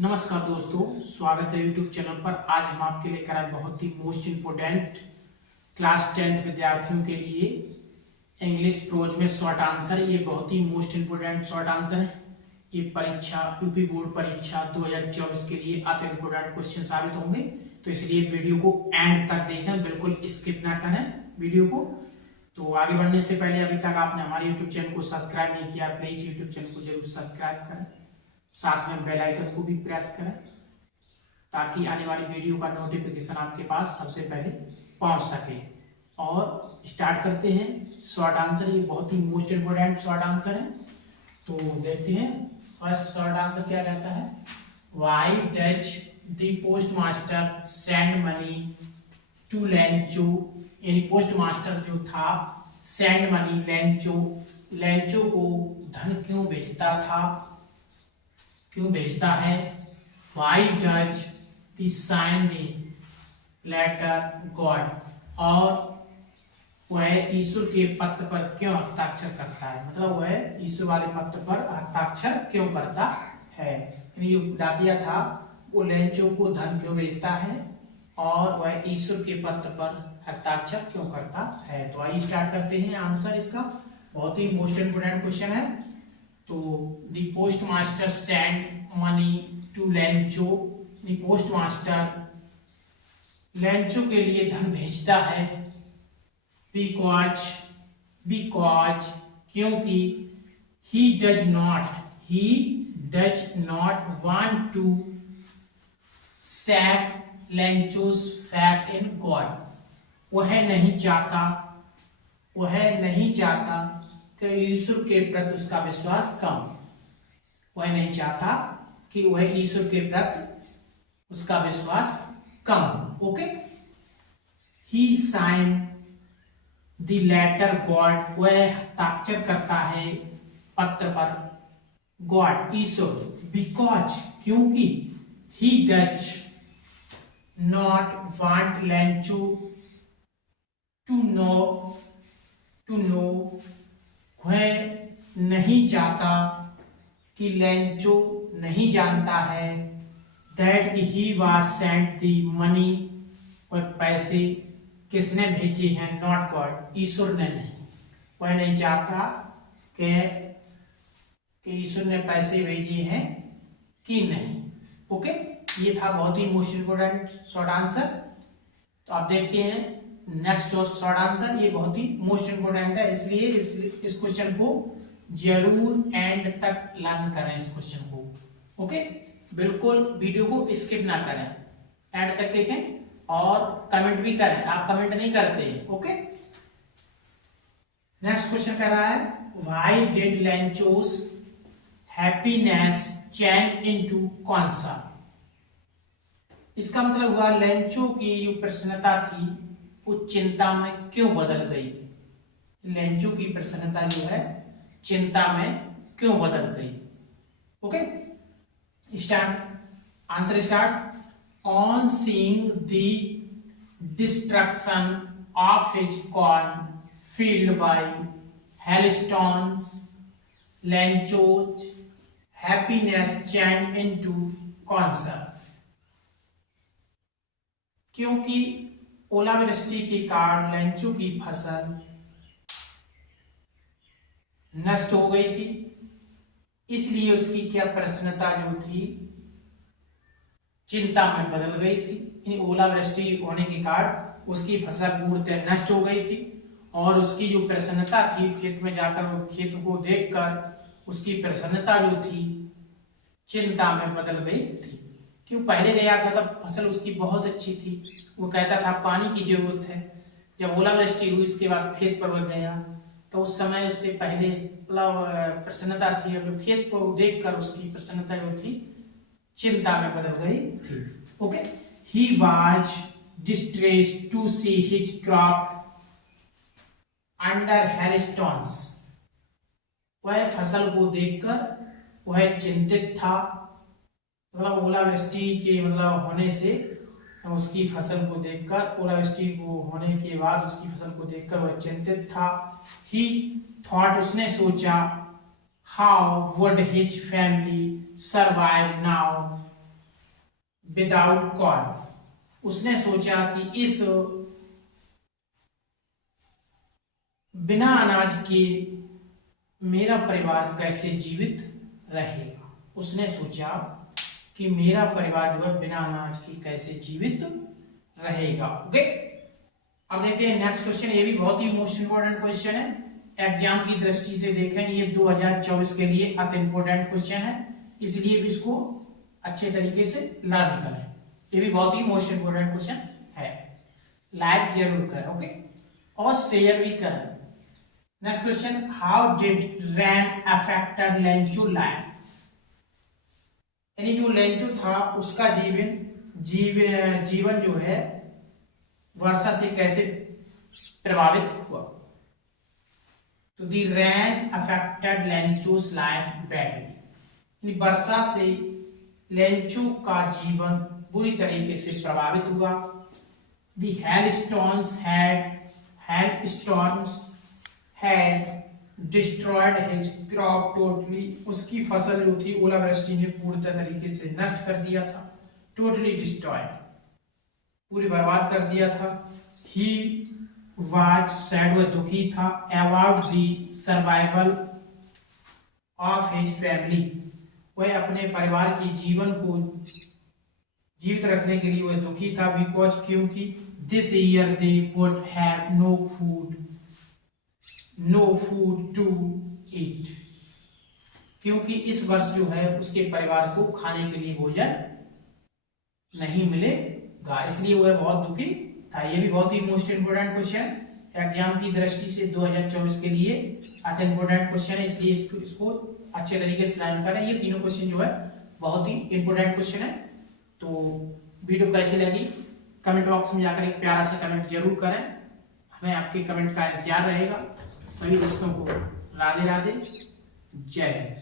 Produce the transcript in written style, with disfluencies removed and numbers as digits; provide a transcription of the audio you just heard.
नमस्कार दोस्तों, स्वागत है यूट्यूब चैनल पर। आज हम आपके लेकर आए बहुत ही मोस्ट इम्पोर्टेंट क्लास 10th विद्यार्थियों के लिए इंग्लिश प्रोज में शॉर्ट आंसर। ये बहुत ही मोस्ट इम्पोर्टेंट शॉर्ट आंसर है। ये परीक्षा यूपी बोर्ड परीक्षा 2024 के लिए अति इम्पोर्टेंट क्वेश्चन साबित होंगे, तो इसलिए वीडियो को एंड तक देखें, बिल्कुल स्किप ना करें वीडियो को। तो आगे बढ़ने से पहले अभी तक आपने हमारे यूट्यूब चैनल को सब्सक्राइब नहीं किया, प्लीज यूट्यूब चैनल को जरूर सब्सक्राइब करें, साथ में बेल आइकन को भी प्रेस करें ताकि आने वाली वीडियो का नोटिफिकेशन आपके पास सबसे पहले पहुंच सके। और स्टार्ट करते हैं शॉर्ट आंसर। ये बहुत ही मोस्ट इम्पोर्टेंट शॉर्ट आंसर है, तो देखते हैं। फर्स्ट शॉर्ट आंसर क्या कहता है, why does the postmaster send money to Lencho. यानी पोस्ट मास्टर जो था सेंड मनी लेंचो को धन क्यों भेजता था, क्यों भेजता है। Why does the sign the letter God। और वह ईश्वर के पत्र पर क्यों हस्ताक्षर करता है, मतलब वह ईश्वर वाले पत्र पर हस्ताक्षर क्यों करता है। यानी जो डाकिया था वो लेंचो को धन क्यों भेजता है और वह ईश्वर के पत्र पर हस्ताक्षर क्यों करता है। तो आइए स्टार्ट करते हैं आंसर इसका। बहुत ही मोस्ट इम्पोर्टेंट क्वेश्चन है। तो the postmaster send money to Lencho. Postmaster Lencho के लिए धन भेजता है बिकॉज क्योंकि he does not want to sap लेंचो's faith in God। वह नहीं चाहता कि ईश्वर के प्रति उसका विश्वास कम। वह नहीं चाहता कि वह ईश्वर के प्रति उसका विश्वास कम। Okay. He sign the letter god. वह हस्ताक्षर करता है पत्र पर गॉड ईश्वर। बिकॉज क्योंकि he does not want Lencho to know. वह नहीं चाहता कि लेंचो नहीं जानता है that he was sent the money. वह पैसे किसने भेजे हैं, नॉट गॉड, ईश्वर ने नहीं। वह नहीं चाहता कि ईश्वर ने पैसे भेजे हैं कि नहीं। ओके, ये था बहुत ही मोस्ट इंपोर्टेंट शॉर्ट आंसर। तो आप देखते हैं नेक्स्ट शॉर्ट आंसर। ये बहुत ही मोस्ट इंपोर्टेंट है, इसलिए इस क्वेश्चन को जरूर एंड तक लर्न करें इस क्वेश्चन को। ओके, बिल्कुल वीडियो को स्किप ना करें, एंड तक देखें और कमेंट भी करें। आप कमेंट नहीं करते। ओके, नेक्स्ट क्वेश्चन कह रहा है why did Lencho's happiness change into concern. इसका मतलब हुआ लेंचो की जो प्रसन्नता थी वो चिंता में क्यों बदल गई। लेंचो की प्रसन्नता जो है चिंता में क्यों बदल गई। Okay, start answer start. On seeing the destruction of his corn field by hailstones Lencho's happiness change into concern. क्योंकि ओलावृष्टि के कारण लेंचो की फसल नष्ट हो गई थी, इसलिए उसकी क्या प्रसन्नता जो थी चिंता में बदल गई थी। ओलावृष्टि होने के कारण उसकी फसल पूर्णतः नष्ट हो गई थी और उसकी जो प्रसन्नता थी खेत में जाकर वो खेत को देखकर उसकी प्रसन्नता जो थी चिंता में बदल गई थी। क्यों, पहले गया था तब फसल उसकी बहुत अच्छी थी, वो कहता था पानी की जरूरत है। जब ओलावृष्टि हुई उसके बाद खेत पर वह गया तो उस समय उससे पहले मतलब प्रसन्नता थी, अब खेत को देखकर उसकी प्रसन्नता जो थी चिंता में बदल गई थी। Okay, he was distressed to see his crop under hailstones. वह फसल को देखकर वह चिंतित था, मतलब ओलावृष्टि के मतलब होने से उसकी फसल को देखकर, ओलावृष्टि को होने के बाद उसकी फसल को देखकर वह चिंतित था। ही थॉट, उसने सोचा, how would his family survive now. Without corn. उसने सोचा कि इस बिना अनाज के मेरा परिवार कैसे जीवित रहेगा। उसने सोचा कि मेरा परिवार जो है बिना अनाज के कैसे जीवित रहेगा। ओके, अब देखते हैं नेक्स्ट क्वेश्चन। ये भी बहुत ही मोस्ट इंपोर्टेंट क्वेश्चन है, एग्जाम की दृष्टि से देखें ये 2024 के लिए अति इंपोर्टेंट क्वेश्चन है, इसलिए भी इसको अच्छे तरीके से लर्न करें। ये भी बहुत ही मोस्ट इंपोर्टेंट क्वेश्चन है, लाइक जरूर करें। ओके, और शेयर भी करें। Next question, how did rain affected Lencho life. यानी जो लेंचू था उसका जीवन जो है वर्षा से कैसे प्रभावित हुआ। तो the rain affected Lencho's life badly. वर्षा से लेंचू का जीवन बुरी तरीके से प्रभावित हुआ। The hailstorms had destroyed his crop totally. उसकी फसल जो थी ओलावृष्टि ने पूरी तरीके से नष्ट कर दिया था। टोटली डिस्ट्रॉयड, पूरी बर्बाद कर दिया था। ही वाज सैड, वह दुखी था। About the survival of his family, वह अपने परिवार के जीवन को जीवित रखने के लिए वह दुखी था। बिकॉज, क्योंकि this year they would have no food to eat. क्योंकि इस वर्ष जो है उसके परिवार को खाने के लिए भोजन नहीं मिलेगा, इसलिए वह बहुत दुखी था। ये भी बहुत ही मोस्ट इंपोर्टेंट क्वेश्चन एग्जाम की दृष्टि से 2024 के लिए अति इंपोर्टेंट क्वेश्चन है, इसलिए इसको अच्छे तरीके से लर्न करें। ये तीनों क्वेश्चन जो है बहुत ही इंपोर्टेंट क्वेश्चन है। तो वीडियो कैसी लगी कमेंट बॉक्स में जाकर एक प्यारा सा कमेंट जरूर करें, हमें आपके कमेंट का इंतजार रहेगा। सभी दोस्तों को राधे राधे, जय हिंद।